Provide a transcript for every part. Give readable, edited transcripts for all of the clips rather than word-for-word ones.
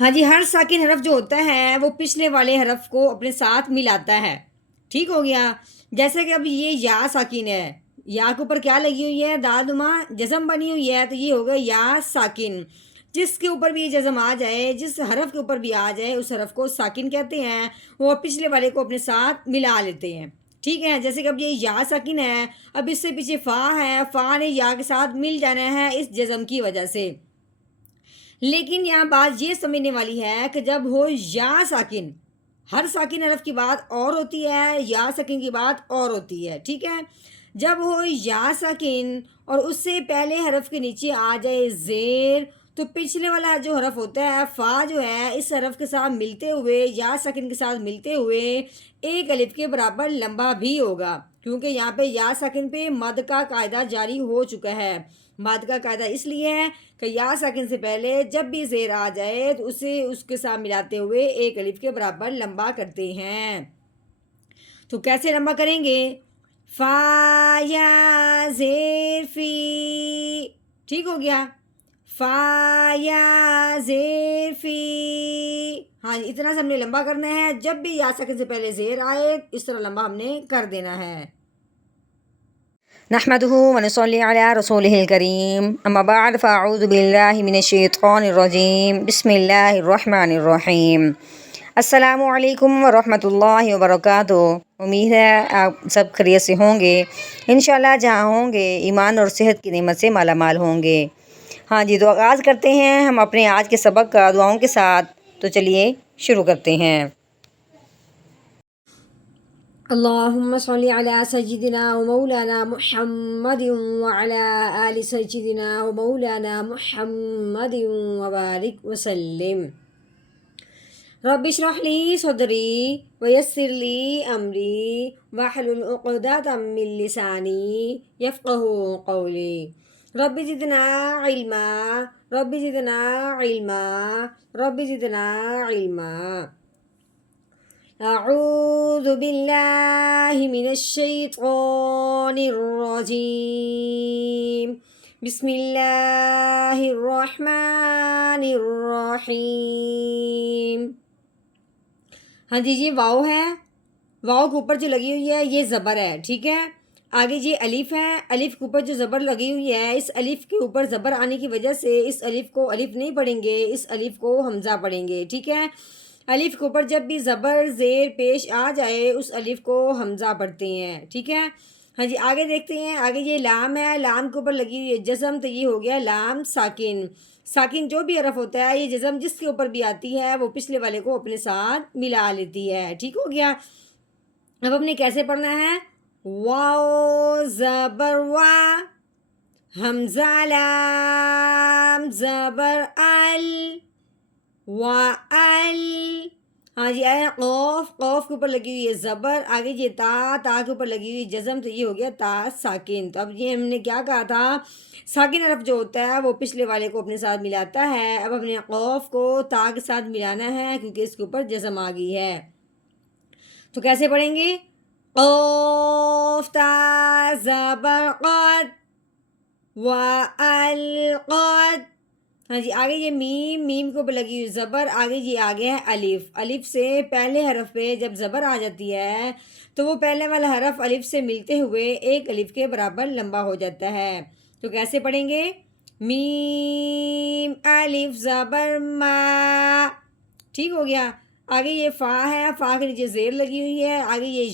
ہاں جی، ہر ساکن حرف جو ہوتا ہے وہ پچھلے والے حرف کو اپنے ساتھ ملاتا ہے، ٹھیک ہو گیا؟ جیسے کہ اب یہ یا ساکن ہے، یا کے اوپر کیا لگی ہوئی ہے؟ دادما جزم بنی ہوئی ہے، تو یہ ہوگا یا ساکن۔ جس کے اوپر بھی یہ جزم آ جائے، جس حرف کے اوپر بھی آ جائے، اس حرف کو ساکن کہتے ہیں، وہ پچھلے والے کو اپنے ساتھ ملا لیتے ہیں، ٹھیک ہے؟ جیسے کہ اب یہ یا ساکن ہے، اب اس سے پیچھے فا ہے، فا نے یا کے ساتھ مل جانا ہے اس جزم کی وجہ سے۔ لیکن یہاں بات یہ سمجھنے والی ہے کہ جب ہو یا ساکن، ہر ساکن حرف کی بات اور ہوتی ہے، یا ساکن کی بات اور ہوتی ہے، ٹھیک ہے؟ جب ہو یا ساکن اور اس سے پہلے حرف کے نیچے آ جائے زیر، تو پچھلے والا جو حرف ہوتا ہے فا جو ہے اس حرف کے ساتھ ملتے ہوئے، یا ساکن کے ساتھ ملتے ہوئے ایک الف کے برابر لمبا بھی ہوگا، کیونکہ یہاں پہ یا ساکن پہ مد کا قاعدہ جاری ہو چکا ہے۔ مد کا قاعدہ اس لیے ہے کہ یا ساکن سے پہلے جب بھی زیر آ جائے تو اسے اس کے ساتھ ملاتے ہوئے ایک الف کے برابر لمبا کرتے ہیں۔ تو کیسے لمبا کریں گے؟ فا یا زیر فی، ٹھیک ہو گیا؟ فا یا زیر فی، ہاں جی، اتنا سے ہم نے لمبا کرنا ہے۔ جب بھی یا ساکن سے پہلے زیر آئے اس طرح لمبا ہم نے کر دینا ہے۔ نحمده ونصلي على رسوله الكريم اما بعد فاعوذ بالله من الشیطان الرجیم بسم اللہ الرحمن الرحیم۔ السلام علیکم ورحمۃ اللہ وبرکاتہ۔ امید ہے آپ سب خیریت سے ہوں گے، انشاءاللہ جہاں ہوں گے ایمان اور صحت کی نعمت سے مالا مال ہوں گے۔ ہاں جی، تو آغاز کرتے ہیں ہم اپنے آج کے سبق کا دعاؤں کے ساتھ، تو چلیے شروع کرتے ہیں۔ اللهم صل على سيدنا ومولانا محمد وعلى آل سيدنا ومولانا محمد وبارك وسلم۔ رب اشرح لي صدري ويسر لي أمري واحلل عقدة من لساني يفقهوا قولي۔ رب زدنا علما، رب زدنا علما، رب زدنا علما۔ اعوذ باللہ من الشیطان الرجیم، بسم اللہ الرحمن الرحیم۔ ہاں جی، یہ واؤ ہے، واؤ کے اوپر جو لگی ہوئی ہے یہ زبر ہے، ٹھیک ہے؟ آگے یہ الف ہے، الف کے اوپر جو زبر لگی ہوئی ہے، اس الف کے اوپر زبر آنے کی وجہ سے اس الف کو الف نہیں پڑھیں گے، اس الف کو حمزہ پڑھیں گے، ٹھیک ہے؟ الف کے اوپر جب بھی زبر زیر پیش آ جائے اس الف کو حمزہ پڑھتے ہیں، ٹھیک ہے؟ ہاں جی، آگے دیکھتے ہیں۔ آگے یہ لام ہے، لام کے اوپر لگی ہوئی ہے جزم، تو یہ ہو گیا لام ساکن۔ ساکن جو بھی حرف ہوتا ہے یہ جزم جس کے اوپر بھی آتی ہے وہ پچھلے والے کو اپنے ساتھ ملا لیتی ہے، ٹھیک ہو گیا؟ اب ہم نے کیسے پڑھنا ہے؟ واو زبر وا، حمزہ لام زبر ال، وَأَل۔ ہاں جی، آیا قوف، قوف کے اوپر لگی ہوئی ہے زبر، آگے یہ تا، تا کے اوپر لگی ہوئی جزم، تو یہ ہو گیا تا ساکن۔ تو اب یہ ہم نے کیا کہا تھا؟ ساکن حرف جو ہوتا ہے وہ پچھلے والے کو اپنے ساتھ ملاتا ہے۔ اب ہم نے قوف کو تا کے ساتھ ملانا ہے کیونکہ اس کے اوپر جزم آ گئی ہے۔ تو کیسے پڑھیں گے؟ قوف تا زبر قد، وَأَل قد۔ ہاں جی، آگے یہ میم، میم کے اوپر لگی ہوئی زبر، آگے یہ آگے ہے الف، الف سے پہلے حرف پہ جب زبر آ جاتی ہے تو وہ پہلے والا حرف الف سے ملتے ہوئے ایک الف کے برابر لمبا ہو جاتا ہے۔ تو کیسے پڑھیں گے؟ میم الف زبر ما، ٹھیک ہو گیا؟ آگے یہ فا ہے، فا کے نیچے زیر لگی ہوئی ہے، آگے یہ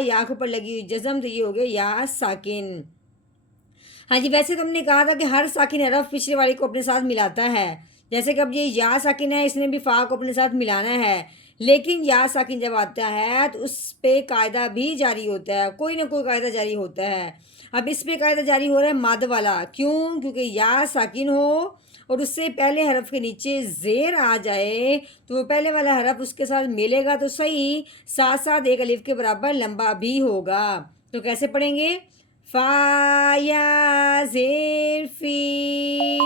یا کے اوپر لگی ہوئی جزم، تو یہ ہو گیا یا ساکن۔ ہاں جی، ویسے تو ہم نے کہا تھا کہ ہر ساکن حرف پچھلے والے کو اپنے ساتھ ملاتا ہے، جیسے کہ اب یہ یا ساکن ہے، اس نے بھی فا کو اپنے ساتھ ملانا ہے، لیکن یا ساکن جب آتا ہے تو اس پہ قاعدہ بھی جاری ہوتا ہے، کوئی نہ کوئی قاعدہ جاری ہوتا ہے۔ اب اس پہ قاعدہ جاری ہو رہا ہے مد والا، کیوں؟ کیونکہ یا ساکن ہو اور اس سے پہلے حرف کے نیچے زیر آ جائے تو وہ پہلے والا حرف اس کے ساتھ ملے گا تو صحیح، ساتھ ساتھ ایک الف کے برابر لمبا بھی ہوگا۔ تو کیسے پڑھیں گے؟ فا یا زیر فی،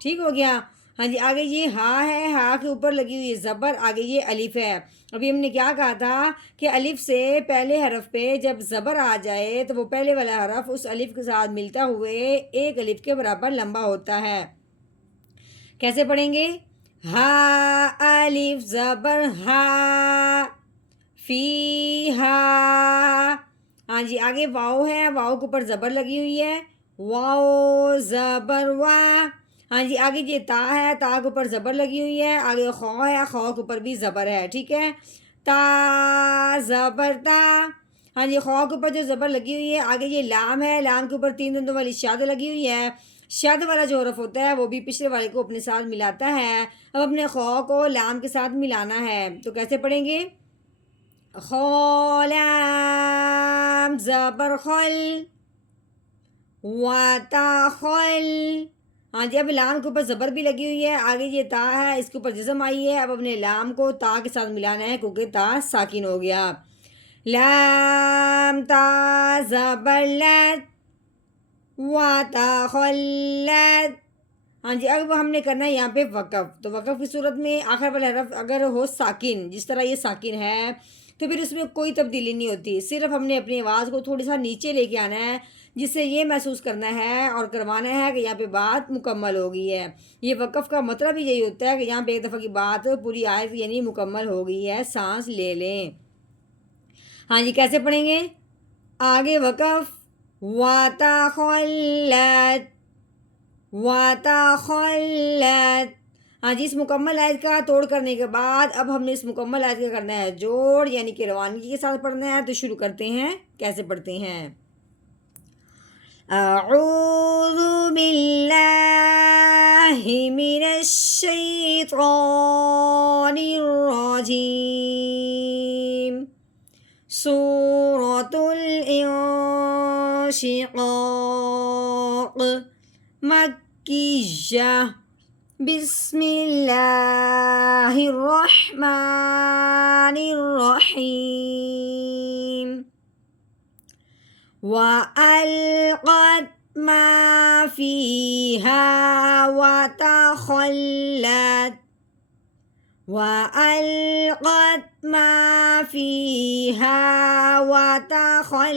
ٹھیک ہو گیا؟ ہاں جی، آگے یہ ہا ہے، ہا کے اوپر لگی ہوئی زبر، آگے یہ الف ہے۔ ابھی ہم نے کیا کہا تھا کہ الف سے پہلے حرف پہ جب زبر آ جائے تو وہ پہلے والا حرف اس الف کے ساتھ ملتا ہوئے ایک الف کے برابر لمبا ہوتا ہے۔ کیسے پڑھیں گے؟ ہا الف زبر ہا فی ہا. ہاں جی آگے واؤ ہے, واؤ کے اوپر زبر لگی ہوئی ہے, واؤ زبر وا. ہاں جی آگے یہ تا ہے, تا کے اوپر زبر لگی ہوئی ہے, آگے خو ہے, خو کے اوپر بھی زبر ہے. ٹھیک ہے, تا زبر تا. ہاں جی خو کے اوپر جو زبر لگی ہوئی ہے, آگے یہ لام ہے, لام کے اوپر 3 دندوں والی شاد لگی ہوئی ہے. شد والا جو حرف ہوتا ہے وہ بھی پچھلے والے کو اپنے ساتھ ملاتا ہے. اب اپنے خو کو لام کے ساتھ ملانا ہے, تو کیسے پڑھیں گے؟ خو لام زبر خل واتا خل. ہاں جی اب لام کے اوپر زبر بھی لگی ہوئی ہے, آگے یہ تا ہے, اس کے اوپر جزم آئی ہے. اب اپنے لام کو تا کے ساتھ ملانا ہے کیونکہ تا ساکن ہو گیا. لام تا زبر لت واتا خلت. ہاں جی اب ہم نے کرنا ہے یہاں پہ وقف. تو وقف کی صورت میں آخر والا حرف اگر ہو ساکن, جس طرح یہ ساکن ہے, تو پھر اس میں کوئی تبدیلی نہیں ہوتی, صرف ہم نے اپنی آواز کو تھوڑی سا نیچے لے کے آنا ہے, جس سے یہ محسوس کرنا ہے اور کروانا ہے کہ یہاں پہ بات مکمل ہو گئی ہے. یہ وقف کا مطلب ہی یہی ہوتا ہے کہ یہاں پہ ایک دفعہ کی بات پوری آیت یعنی مکمل ہو گئی ہے, سانس لے لیں. ہاں جی کیسے پڑھیں گے؟ آگے وقف واتا خلت واتا خلت. ہاں جی اس مکمل آیت کا توڑ کرنے کے بعد اب ہم نے اس مکمل آیت کا کرنا ہے جوڑ, یعنی کہ روانگی کے ساتھ پڑھنا ہے. تو شروع کرتے ہیں, کیسے پڑھتے ہیں؟ اعوذ باللہ من الشیطان الرجیم. سورۃ الانشقاق مکیہ. بسم اللہ الرحمن الرحیم. وَأَلْقَتْ مَا فِيهَا وَتَخَلَّتْ وَأَلْقَتْ مَا فِيهَا وَتَخَلَّتْ.